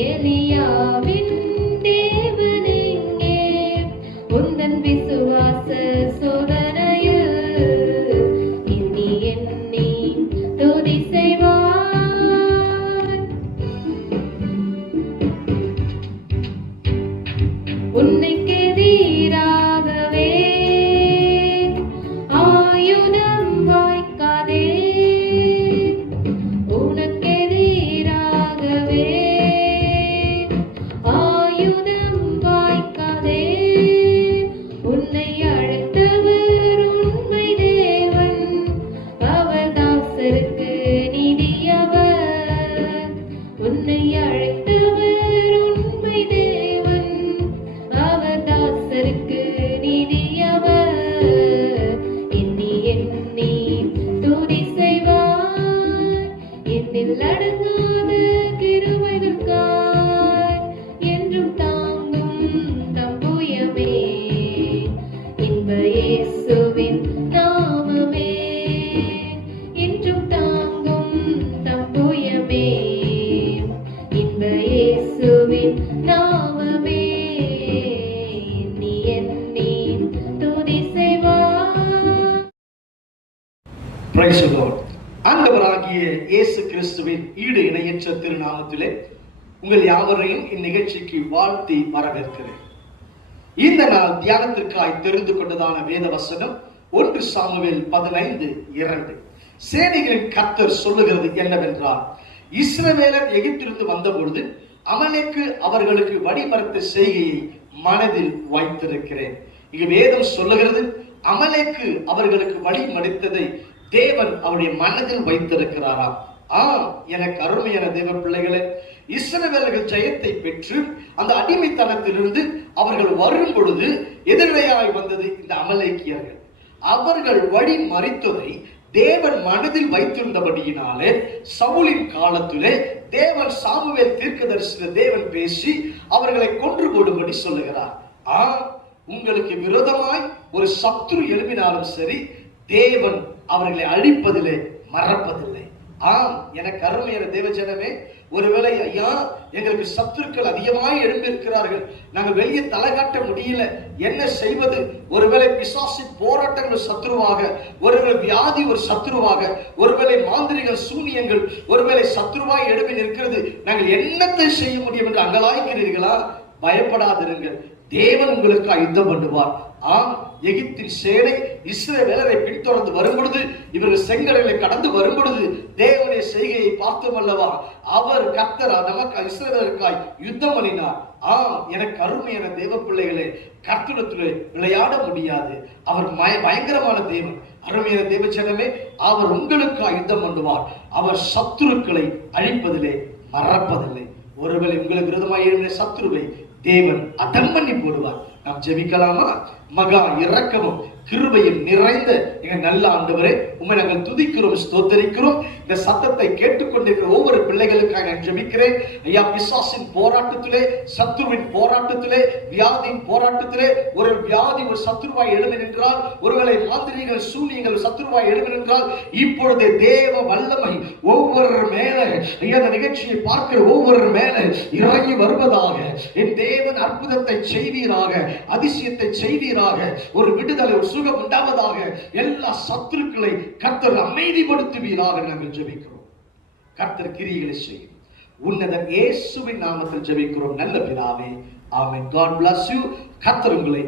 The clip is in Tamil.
எலியாவின் தேவனெங்கே உந்தன் விசுவாச சோதனையில் எண்ணி எண்ணி துதி செய்வார். உன்னைக்கு எதிராகவே ஆயுதம் வாய்க்காதே, உனக்கு எதிராகவே ஆயுதம் வாய்க்காதே. உன்னை அழைத்தவர் உண்மை தேவன், அவர் தாசருக்கு நீதியவர். உன்னை அழைத்தவர் உண்மை தேவன், அவர் தாசருக்கு நீதியவர். எண்ணி எண்ணி துதி செய்வார். என்னில் அடங்காத கிருபைகளுக்காய் என்றும் தாங்கும் தம் புயமே, இன்ப இயேசுவின் நாமமே. என்றும் தாங்கும் தம் புயமே, இன்ப இயேசுவின் நாமமே. எண்ணி எண்ணி துதி செய்வார். Praise the Lord. ஆண்டவராகிய இயேசு கிறிஸ்துவின் ஈடு இணையற்ற திருநாமத்திலே உங்கள் யாவரையும் இந்நிகழ்ச்சிக்கு வாழ்த்தி வரவேற்கிறேன். இந்த நாள் தியானத்திற்காய் தெரிந்து கொண்டதான வேத வசனம் 1 சாமுவேல் 15:2. சேனைகளின் கர்த்தர் சொல்லுகிறது என்னவென்றால், இஸ்ரவேலர் எகிப்திலிருந்து வந்தபொழுது அமலேக்கு அவர்களுக்கு வழிமறைத்த செய்கையை மனதில் வைத்திருக்கிறேன். இங்கு வேதம் சொல்லுகிறது, அமலேக்கு அவர்களுக்கு வழிமறித்ததை தேவன் அவருடைய மனதில் வைத்திருக்கிறாராம். எனக்கு அருமையான தேவ பிள்ளைகளே, இஸ்ரவேலர்கள் ஜெயத்தை பெற்று அந்த அடிமைத்தனத்திலிருந்து அவர்கள் வரும் பொழுது எதிர்வையாய் வந்தது இந்த அமலேக்கியர்கள். அவர்கள் வழி மறித்ததை தேவன் மனதில் வைத்திருந்தபடியினாலே சவுலின் காலத்திலே தேவன் சாமுவேல் தீர்க்கதரிசியில தேவன் பேசி அவர்களை கொன்று போடும்படி சொல்லுகிறார். உங்களுக்கு விரோதமாய் ஒரு சத்துரு எழுப்பினாலும் சரி, தேவன் அவர்களை அழிப்பதிலே மறப்பதில்லை. எனக்கு அருமையான தேவஜனமே, ஒருவேளை ஐயா எங்களுக்கு சத்துருக்கள் அதிகமாய் எழும்பியிருக்கிறார்கள், நாங்கள் வெளியே தலை காட்ட முடியல, என்ன செய்வது? ஒருவேளை பிசாசின் போராட்டங்கள் சத்துருவாக, ஒருவேளை வியாதி ஒரு சத்துருவாக, ஒருவேளை மாந்திரிகள் சூனியங்கள் ஒருவேளை சத்துருவாய் எழுப்பி நிற்கிறது, நாங்கள் என்னத்தை செய்ய முடியும் என்று அங்கலாய்க்கிறீர்களா? பயப்படாதிருங்கள், தேவன் உங்களுக்கு யுத்தம் பண்ணுவார். எகிப்தின் சேனை இஸ்ரவேலரை பின்தொடர்ந்து வரும் பொழுது, இவர்கள் செங்கடலை கடந்து வரும் பொழுது தேவனுடைய செய்கையை பார்த்தோம் அல்லவா? அவர் கர்த்தர் நமக்கு இஸ்ரவேலருக்காய் யுத்தம் பண்ணினார். எனக்கு அருமையான தேவ பிள்ளைகளே, கர்த்தரிடத்திலே விளையாட முடியாது. அவர் பயங்கரமான தேவன். அருமையான தேவஜனமே, அவர் உங்களுக்காய் யுத்தம் பண்ணுவார். அவர் சத்துருக்களை அழிப்பதிலே மறப்பதில்லை. ஒருவேளை உங்களுக்கு விரோதமாக எழுந்த சத்துருவை தேவன் அதம் பண்ணி போடுவார். நாம் ஜெபிக்கலாமா? மகா இரக்கமும் கிருபையில் நிறைந்த எங்க நல்ல ஆண்டவரே, உம்மை நாங்கள் துதிக்கிறோம், ஸ்தோத்தரிக்கிறோம். இந்த சத்தத்தை கேட்டுக்கொண்டிருக்கிற ஒவ்வொரு பிள்ளைகளுக்காக நான் ஜெபிக்கிறேன். ஐயா, பிசாசின் போராட்டத்திலே, சத்துருவின் போராட்டத்திலே, வியாதியின் போராட்டத்திலே, ஒரு வியாதி ஒரு சத்துருவாய் எழுந்து நின்றால், ஒருவேளை மாந்திரிகள் சூனியங்கள் சத்துருவாய் எழுந்து நின்றால், இப்பொழுது தேவ வல்லமை ஒவ்வொரு மேல, இந்த நிகழ்ச்சியை பார்க்கிற ஒவ்வொரு மேல இறங்கி வருவதாக. என் தேவன் அற்புதத்தை செய்வீராக, அதிசயத்தை செய்வீராக, ஒரு விடுதலை, ஒரு சுகம் உண்டாவதாக. எல்லா சத்துருக்களை கர்த்தர் அமைதிப்படுத்துவீராக நாங்கள் ஜெபிக்கிறோம். கர்த்தர் கிரியைகளை செய்யும். உன்னதன் இயேசுவின் நாமத்தில் ஜெபிக்கிறோம் நல்ல பிதாவே, ஆமென். God bless you. கர்த்தர் உங்களை